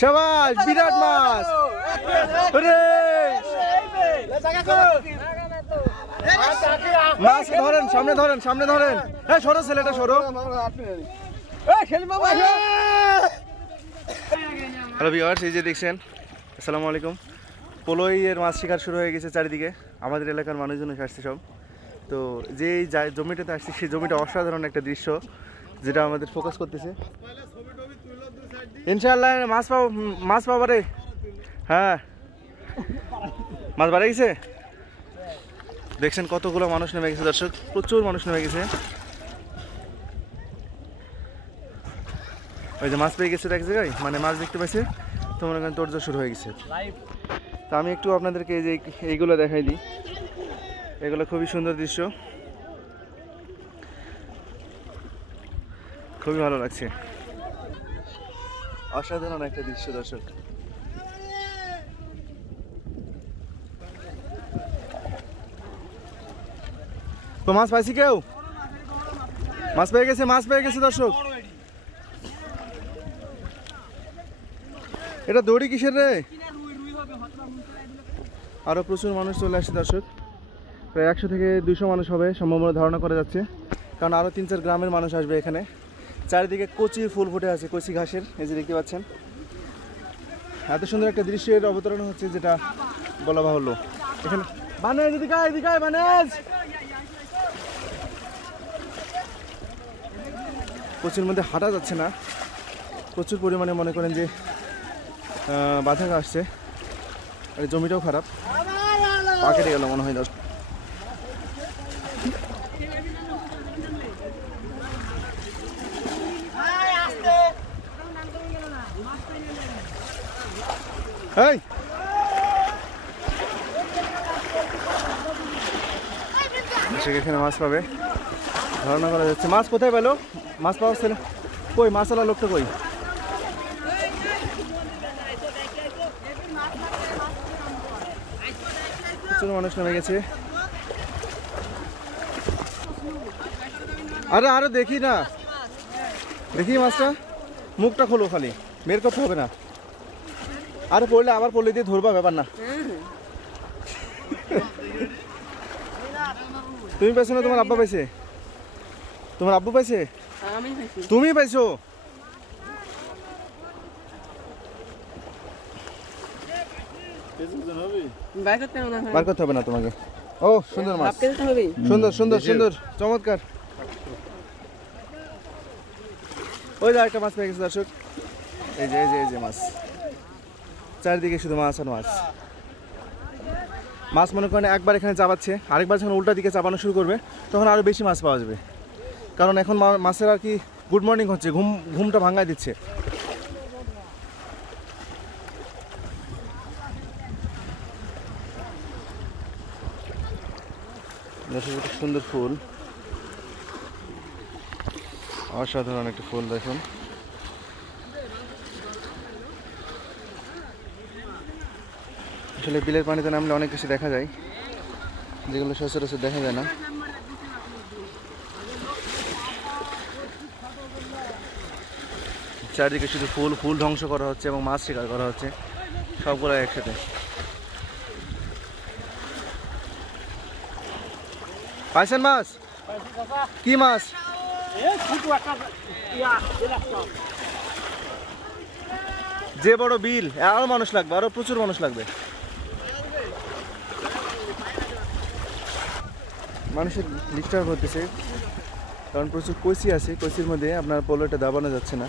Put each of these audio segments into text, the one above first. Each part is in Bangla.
শাবাশ, বিরাট মাছ। মাছ ধরেন, সামনে ধরেন, সামনে ধরেন। হ্যাঁ, সরো ছেলেটা, সরো। হ্যালো ভিউয়ার্স, এই যে দেখছেন, আসসালামু আলাইকুম। পোলোইয়ের মাছ শিকার শুরু হয়ে গেছে চারিদিকে। আমাদের এলাকার মানুষজন আসছে সব। তো যে জমিটাতে আসছে সেই জমিটা অসাধারণ একটা দৃশ্য, যেটা আমাদের ফোকাস করতেছে। ইনশাআল্লাহ মাছ পাবো রে। হ্যাঁ, মাছ বাড়ে গেছে। দেখছেন কতগুলো মানুষ নেমে গেছে দর্শক, প্রচুর মানুষ নেমে গেছে। ওই যে মাছ পেয়ে গেছে এক জায়গায়, মানে মাছ দেখতে পাইছে, তো মনে করেন তোড়জোড় শুরু হয়ে গেছে। তা আমি একটু আপনাদেরকে এই যে এইগুলো দেখাই দিই। এগুলো খুবই সুন্দর দৃশ্য, খুবই ভালো লাগছে। অসাধারণ একটা দৃশ্য দর্শক। তো মাছ পাইছি কেউ? মাছ পেয়ে গেছে, মাছ পেয়ে গেছে দর্শক। এটা দড়ি কিসের রে? আরো প্রচুর মানুষ চলে আসছে দর্শক, প্রায় 100 থেকে 200 মানুষ হবে সম্ভবত ধারণা করা যাচ্ছে, কারণ আরো 3-4 গ্রামের মানুষ আসবে এখানে। চারিদিকে কচি ফুল ফুটে আছে, কচি ঘাসের, এই যে দেখতে পাচ্ছেন। এত সুন্দর একটা দৃশ্যের অবতরণ হচ্ছে, যেটা বলা বাহুল্য। এখানে বানেজ, এদিকে এদিকে বানেজ। কচির মধ্যে হাঁটা যাচ্ছে না, প্রচুর পরিমাণে মনে করেন যে বাধা আসছে, আর জমিটাও খারাপ, পা কেটে গেল মনে হয়। এই এখানে মাছ পাবে ধারণা করা যাচ্ছে। মাছ কোথায় পেলো? মাছ পাওয়া ছিল কই? মাছওয়ালা লোকটা কই? প্রচুর মানুষ নেমে গেছে। আরে আরো দেখি না, দেখি মাছটা, মুখটা খোলো, খালি বের করতে হবে না। আরে পড়লে আবার পড়লে দিয়ে ধরবা, ব্যাপার না। তুমি পাইছো না? তোমার আব্বা পাইছে? তোমার আব্বু পাইছে? তুমি পাইছো? বার করতে হবে না তোমাকে। ও সুন্দর মাছ, সুন্দর সুন্দর সুন্দর, চমৎকার। ওই যে একটা মাছ পেয়ে গেছে দর্শক, এই যে এই যে এই যে মাছ, চারিদিকে শুধু মাছ আর মাছ। মাছ মনে করেন একবার এখানে চাপাচ্ছে, আরেকবার যখন উল্টা দিকে চাপানো শুরু করবে তখন আরও বেশি মাছ পাওয়া যাবে, কারণ এখন মাছের আর কি গুড মর্নিং হচ্ছে, ঘুমটা ভাঙায় দিচ্ছে। সুন্দর ফুল, অসাধারণ একটা ফুল দেখুন। আসলে বিলের পানিতে নামলে অনেক কিছু দেখা যায়, যেগুলো সচরাচর দেখা যায় না। চারিদিকে শুধু ফুল ধ্বংস করা হচ্ছে এবং মাছ শিকার করা হচ্ছে, সবগুলো একসাথে। পাইছেন মাছ? কি মাছ? যে বড় বিল, আরো মানুষ লাগবে, আরো প্রচুর মানুষ লাগবে। মানুষের ডিস্টার্ব হতেছে, কারণ প্রচুর কচি আছে, কচির মধ্যে আপনার পোলোটা দাবানো যাচ্ছে না।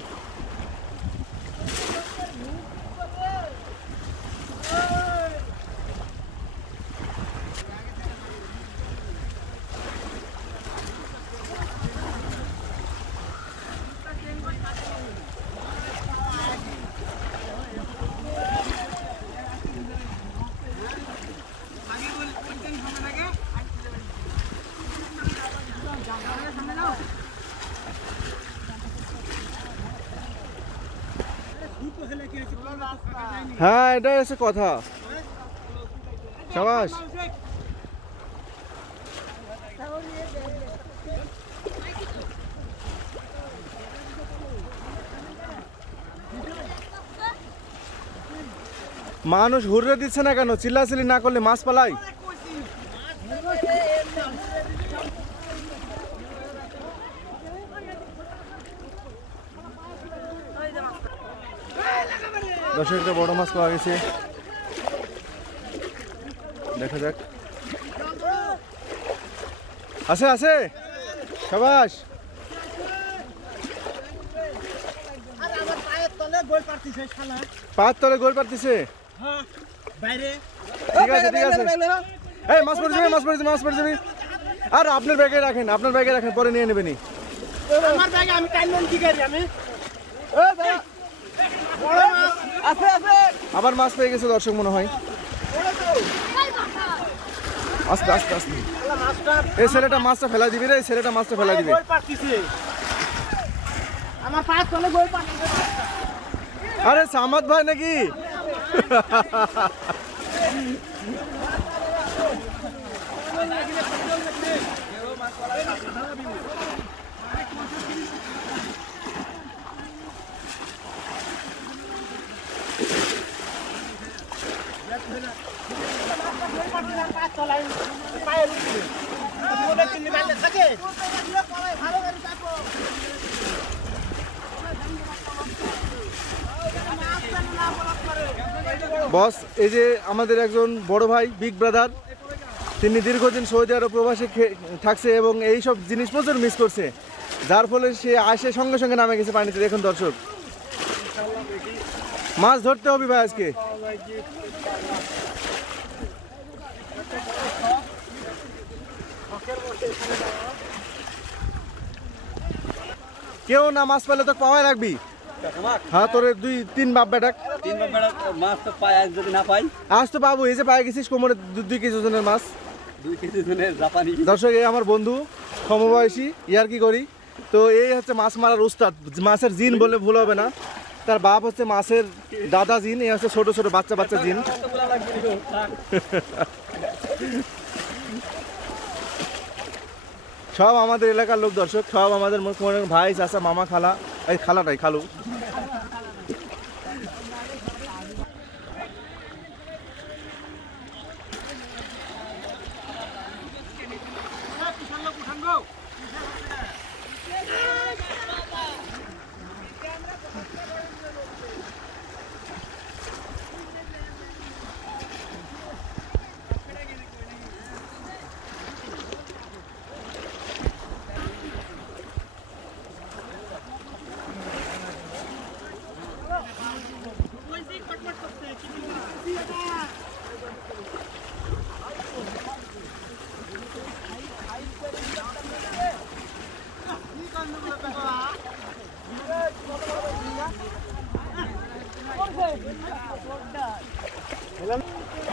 হ্যাঁ, এটাই হচ্ছে কথা। সাবাস। মানুষ হুররে দিচ্ছে না কেন? চিল্লাচিল্লি না করলে মাছ পালাই। দর্শক একটা বড় মাছ পাওয়া গেছে, দেখা যাক। আছে আছে, সাবাস। পায়ের তলে গোল পারতেছে। ঠিক আছে ঠিক আছে। এই মাছ পড়ে যাবে, মাছ পড়ে যাবে, মাছ পড়ে যাবে। আর আপনার ব্যাগে রাখেন, আপনার ব্যাগে রাখেন, পরে নিয়ে নেবেনি। আমার ব্যাগে আমি টাইম কি করি আমি? আছে আছে। আবার মাছ পেয়ে গেছে দর্শক মনে হয়। আস্তে আস্তে আস্তে। এই ছেলেটা মাছটা ফেলা দিবি রে, এই ছেলেটা মাছটা ফেলা দিবে। আমার পায়ের তলে গোল পারতিছে। আরে সামাদ ভাই নাকি? বস, এই যে আমাদের একজন বড় ভাই, বিগ ব্রাদার, তিনি দীর্ঘদিন সৌদি আরব প্রবাসে থাকছে এবং এই সব জিনিস প্রচুর মিস করছে, যার ফলে সে আসে সঙ্গে সঙ্গে নামে গেছে পানিতে। দেখুন দর্শক, মাছ ধরতে হবে ভাই আজকে। কেউ না মাছ পেলে তো পাওয়াই রাখবি। হ্যাঁ, তোর 2-3 বাপ বেটাক মাছ তো পাই, যদি না পাই আজ তো পাবো। এই যে পাই গেছিস কোমরে 2 কেজি ওজনের মাছ। 2 কেজি ওজনের জাপানি। দর্শক, এই আমার বন্ধু, সমবয়সী, ইয়ার কি করি। তো এই হচ্ছে মাছ মারার উস্তাদ, মাছের জিন বলে ভুল হবে না। তার বাপ হচ্ছে মাছের দাদা জিন, এই হচ্ছে ছোট ছোট বাচ্চা বাচ্চা জিন। সব আমাদের এলাকার লোক দর্শক, সব আমাদের ভাই, চাচা, মামা, খালা, এই খালাটাই খালু।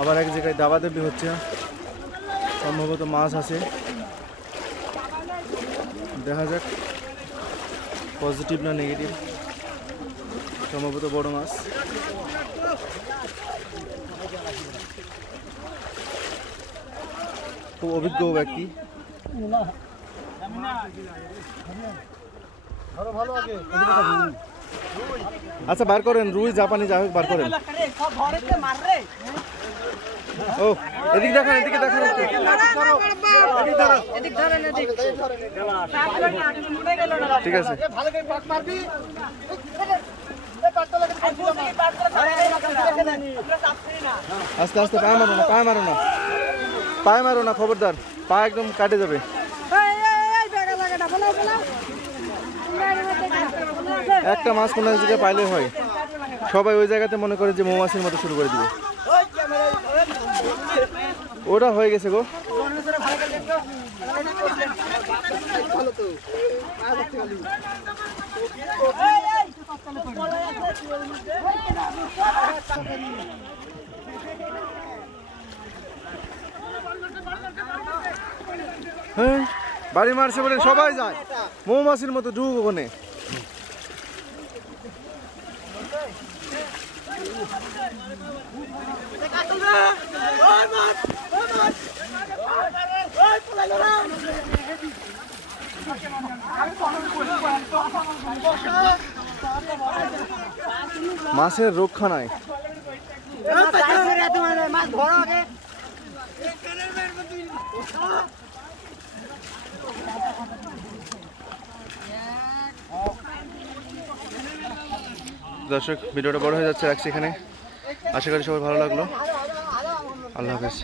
আবার এক জায়গায় দাবাদাবি হচ্ছে, সম্ভবত মাছ আছে, দেখা যাক পজিটিভ না নেগেটিভ। সম্ভবত বড় মাছ। খুব অভিজ্ঞ ব্যক্তি। আচ্ছা, বার করেন রুই, জাপানি, যা হোক বার করেন। ও এদিকে দেখান, এদিকে দেখান, ঠিক আছে। আস্তে আস্তে, পায়ে মারো না, পায়ে মারো না, পায়ে মারো না, খবরদার, পা একদম কাটে যাবে। একটা মাছ কোনো জায়গায় পাইলে হয়, সবাই ওই জায়গাতে মনে করে যে মৌমাছির মতো শুরু করে দিবে। ওটা হয়ে গেছে গো। হ্যাঁ, বাড়ি মারছে বলে সবাই যায়, মৌমাছির মতো ঢুক ওখানে। মাছের রক্ষা নাই। মাছ ধরো আগে দর্শক ভিডিওটা বড় হয়ে যাচ্ছে, রাখছি এখানে। আশা করি সবাই ভালো লাগলো। আল্লাহ হাফেজ।